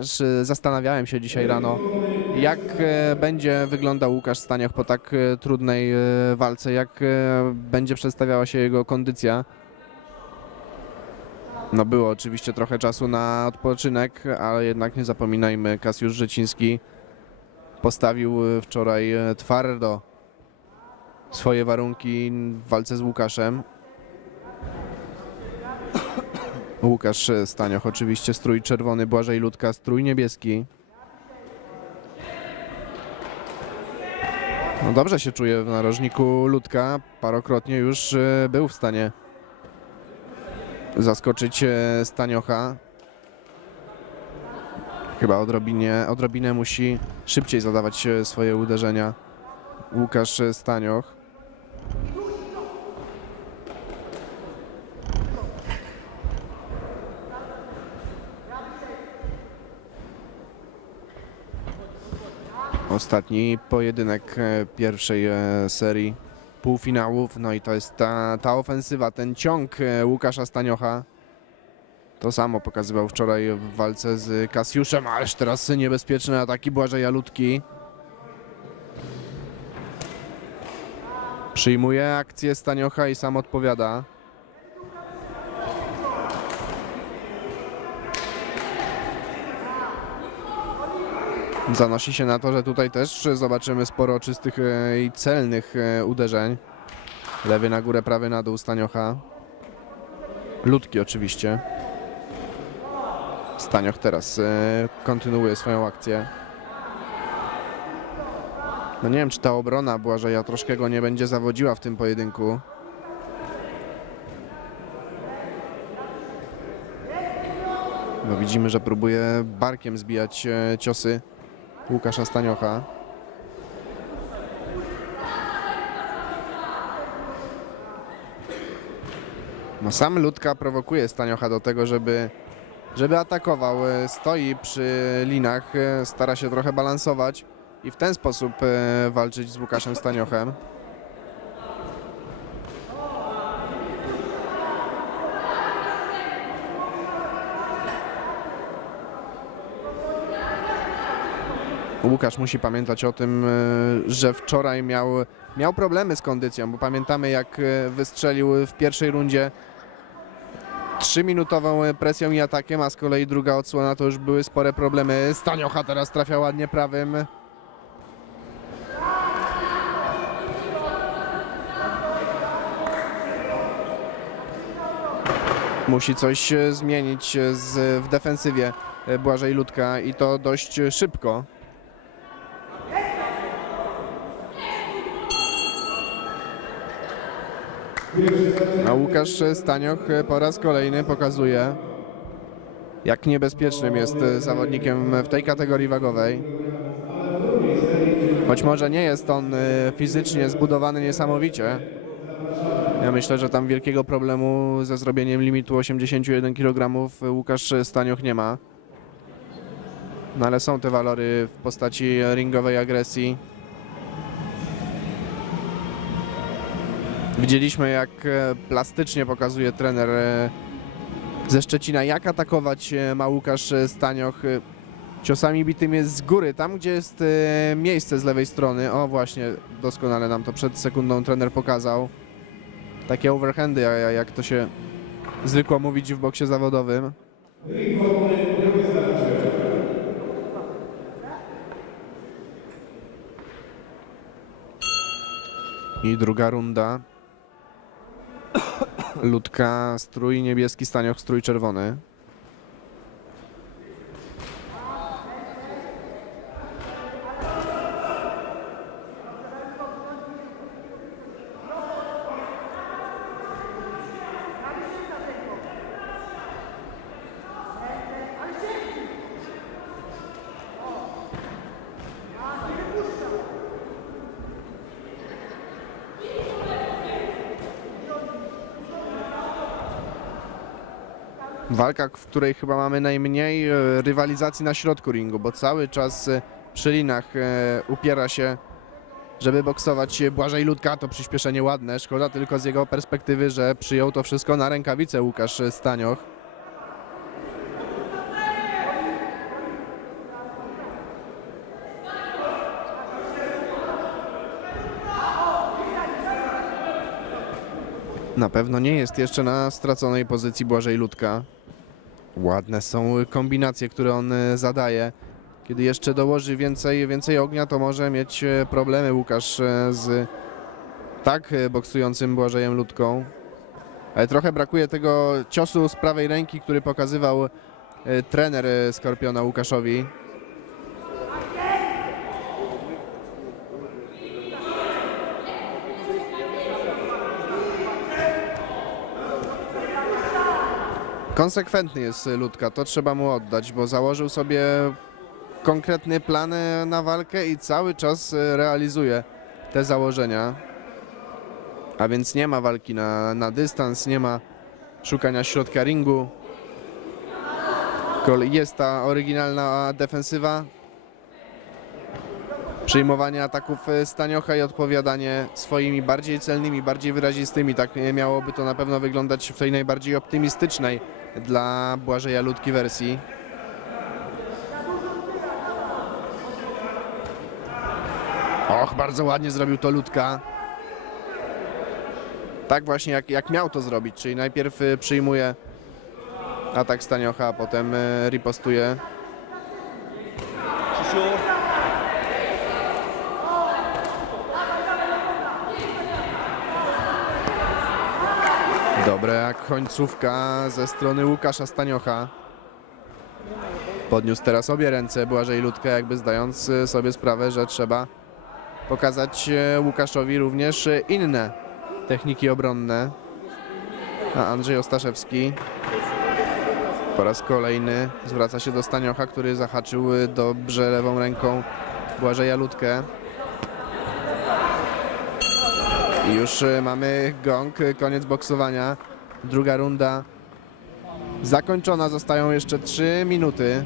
też e, zastanawiałem się dzisiaj rano, jak e, będzie wyglądał Łukasz Staniach po tak e, trudnej walce, jak będzie przedstawiała się jego kondycja. No było oczywiście trochę czasu na odpoczynek, ale jednak nie zapominajmy, Kasiusz Rzeciński postawił wczoraj twardo swoje warunki w walce z Łukaszem. Łukasz Stanioch, oczywiście strój czerwony, Błażej Ludka, strój niebieski. No dobrze się czuje w narożniku Ludka, parokrotnie już e, był w stanie zaskoczyć e, Staniocha. Chyba odrobinie, odrobinę musi szybciej zadawać e, swoje uderzenia Łukasz Stanioch. Ostatni pojedynek e, pierwszej e, serii półfinałów. No i to jest ta, ta ofensywa, ten ciąg e, Łukasza Staniocha. To samo pokazywał wczoraj w walce z Kasiuszem, ależ teraz niebezpieczne ataki Błażeja Ludki. Przyjmuje akcję Staniocha i sam odpowiada. Zanosi się na to, że tutaj też zobaczymy sporo czystych e, i celnych e, uderzeń. Lewy na górę, prawy na dół Staniocha. Ludki oczywiście. Stanioch teraz e, kontynuuje swoją akcję. No nie wiem, czy ta obrona Błażeja troszkę go nie będzie zawodziła w tym pojedynku. Bo widzimy, że próbuje barkiem zbijać ciosy Łukasza Staniocha. No sam Ludka prowokuje Staniocha do tego, żeby, żeby atakował. E, Stoi przy linach, e, stara się trochę balansować i w ten sposób e, walczyć z Łukaszem Staniochem. Łukasz musi pamiętać o tym, e, że wczoraj miał, miał problemy z kondycją, bo pamiętamy jak e, wystrzelił w pierwszej rundzie 3-minutową presją i atakiem, a z kolei druga odsłona to już były spore problemy. Staniocha teraz trafia ładnie prawym. Musi coś e, zmienić z, w defensywie Błażej Ludka i to dość szybko. A Łukasz Stanioch po raz kolejny pokazuje, jak niebezpiecznym jest zawodnikiem w tej kategorii wagowej. Choć może nie jest on y, fizycznie zbudowany niesamowicie. Ja myślę, że tam wielkiego problemu ze zrobieniem limitu 81 kg Łukasz Stanioch nie ma. No ale są te walory w postaci ringowej agresji. Widzieliśmy, jak e, plastycznie pokazuje trener e, ze Szczecina, jak atakować e, ma Łukasz Stanioch. Ciosami bitym jest z góry, tam gdzie jest miejsce z lewej strony. O właśnie, doskonale nam to przed sekundą trener pokazał. Takie overhandy, ja- ja- jak to się zwykło mówić w boksie zawodowym. I druga runda. Ludka, strój niebieski, Stanioch, strój czerwony. walka, w której chyba mamy najmniej e, rywalizacji na środku ringu, bo cały czas e, przy linach e, upiera się, żeby boksować Błażej Ludka. To przyspieszenie ładne. Szkoda tylko z jego perspektywy, że przyjął to wszystko na rękawice Łukasz Stanioch. Na pewno nie jest jeszcze na straconej pozycji Błażej Ludka. Ładne są kombinacje, które on e, zadaje. Kiedy jeszcze dołoży więcej, więcej ognia, to może mieć e, problemy Łukasz e, z tak boksującym Błażejem Ludką. Ale trochę brakuje tego ciosu z prawej ręki, który pokazywał trener Skorpiona Łukaszowi. Konsekwentny jest Ludka, to trzeba mu oddać, bo założył sobie konkretny plan na walkę i cały czas e, realizuje te założenia. A więc nie ma walki na, na dystans, nie ma szukania środka ringu. Jest ta oryginalna defensywa. Przyjmowanie ataków e, Staniocha i odpowiadanie swoimi bardziej celnymi, bardziej wyrazistymi. Tak e, miałoby to na pewno wyglądać w tej najbardziej optymistycznej dla Błażeja Ludki wersji. Och, bardzo ładnie zrobił to Ludka. Tak właśnie jak, jak miał to zrobić, czyli najpierw y, przyjmuje atak Staniocha, a potem ripostuje. Dobre jak końcówka ze strony Łukasza Staniocha. Podniósł teraz obie ręce Błażej Ludkę, jakby zdając y, sobie sprawę, że trzeba pokazać y, Łukaszowi również y, inne techniki obronne. A Andrzej Ostaszewski po raz kolejny zwraca się do Staniocha, który zahaczył dobrze lewą ręką Błażeja Ludkę. I już y, mamy gong, koniec boksowania. Druga runda zakończona. Zostają jeszcze 3 minuty.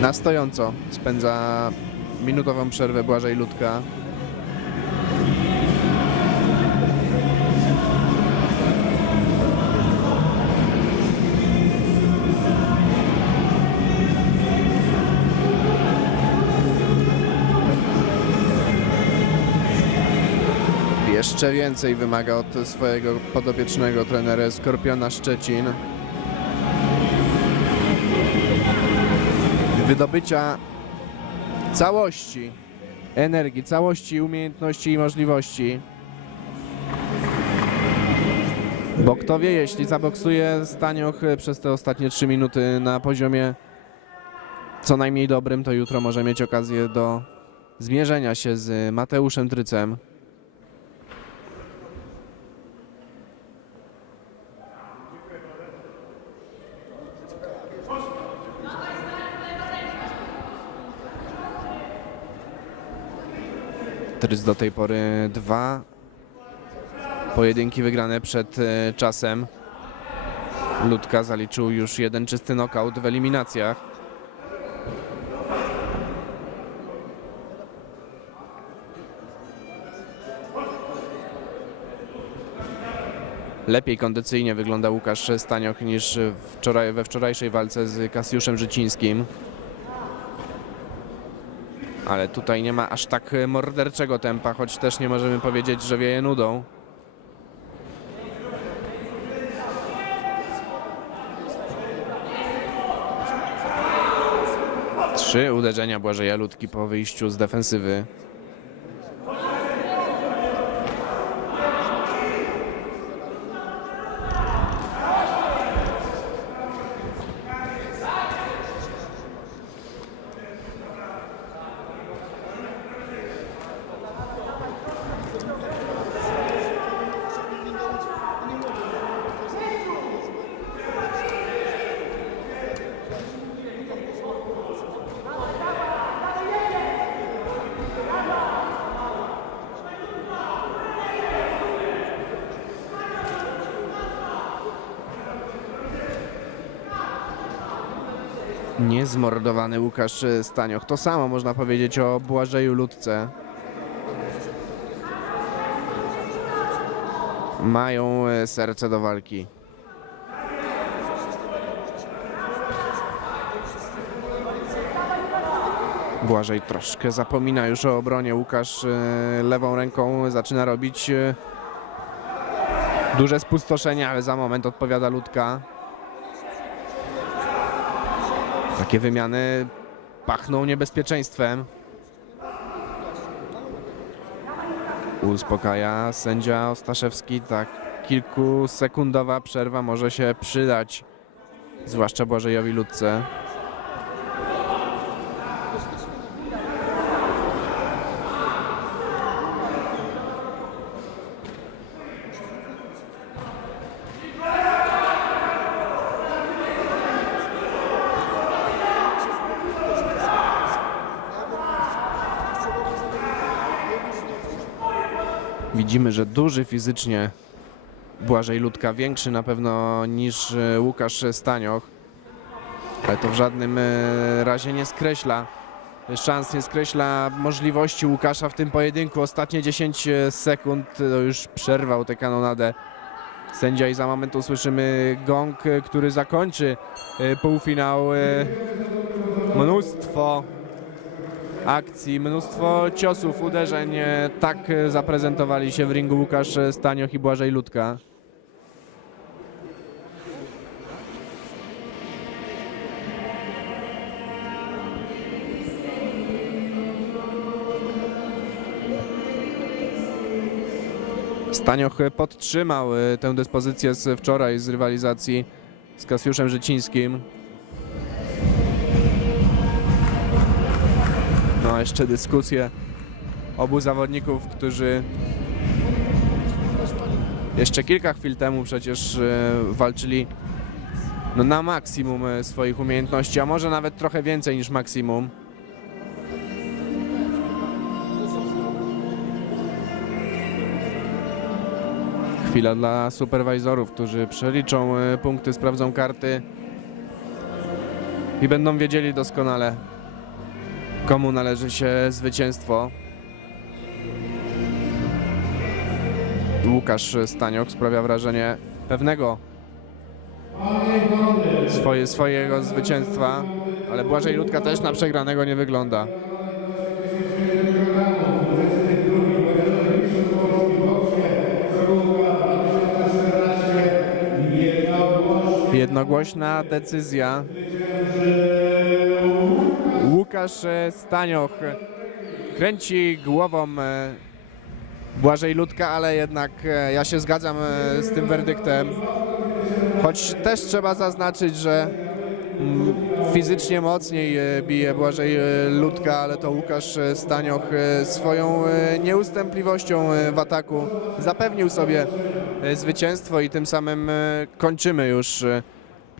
Na stojąco spędza minutową przerwę Błażej Ludka. Jeszcze więcej wymaga od swojego podopiecznego trenera Skorpiona Szczecin. Wydobycia całości energii, całości umiejętności i możliwości. Bo kto wie, jeśli zaboksuje Stanioch przez te ostatnie 3 minuty na poziomie co najmniej dobrym, to jutro może mieć okazję do zmierzenia się z Mateuszem Trycem. Trys do tej pory dwa pojedynki wygrane przed e, czasem. Ludka zaliczył już jeden czysty knockout w eliminacjach. Lepiej kondycyjnie wygląda Łukasz Stanioch niż wczoraj, we wczorajszej walce z Kasiuszem Życińskim. Ale tutaj nie ma aż tak morderczego tempa, choć też nie możemy powiedzieć, że wieje nudą. Trzy uderzenia Błażeja Ludki po wyjściu z defensywy. Niezmordowany Łukasz Stanioch. To samo można powiedzieć o Błażeju Ludce. Mają e, serce do walki. Błażej troszkę zapomina już o obronie. Łukasz e, lewą ręką zaczyna robić e, duże spustoszenie, ale za moment odpowiada Ludka. Takie wymiany pachną niebezpieczeństwem. Uspokaja sędzia Ostaszewski. Tak, kilkusekundowa przerwa może się przydać, zwłaszcza Błażejowi Ludce. Widzimy, że duży fizycznie Błażej Ludka, większy na pewno niż e, Łukasz Stanioch, ale to w żadnym e, razie nie skreśla szans, nie skreśla możliwości Łukasza w tym pojedynku. Ostatnie 10 sekund to już przerwał tę kanonadę. Sędzia i za moment usłyszymy gong, e, który zakończy e, półfinał. E, Mnóstwo akcji, mnóstwo ciosów, uderzeń. E, Tak e, zaprezentowali się w ringu Łukasz Stanioch i Błażej Ludka. Stanioch podtrzymał e, tę dyspozycję z wczoraj z rywalizacji z Kasiuszem Życińskim. No, jeszcze dyskusje obu zawodników, którzy jeszcze kilka chwil temu przecież e, walczyli no, na maksimum e, swoich umiejętności, a może nawet trochę więcej niż maksimum. Chwila dla superwajzorów, którzy przeliczą e, punkty, sprawdzą karty i będą wiedzieli doskonale, komu należy się zwycięstwo. Łukasz Stanioch sprawia wrażenie pewnego swoje, swojego zwycięstwa, ale Błażej Ludka też na przegranego nie wygląda. Jednogłośna decyzja. Łukasz Stanioch kręci głową e, Błażej Ludka, ale jednak e, ja się zgadzam e, z tym werdyktem. Choć też trzeba zaznaczyć, że mm, fizycznie mocniej bije Błażej Ludka, ale to Łukasz Stanioch swoją nieustępliwością w ataku zapewnił sobie zwycięstwo i tym samym kończymy już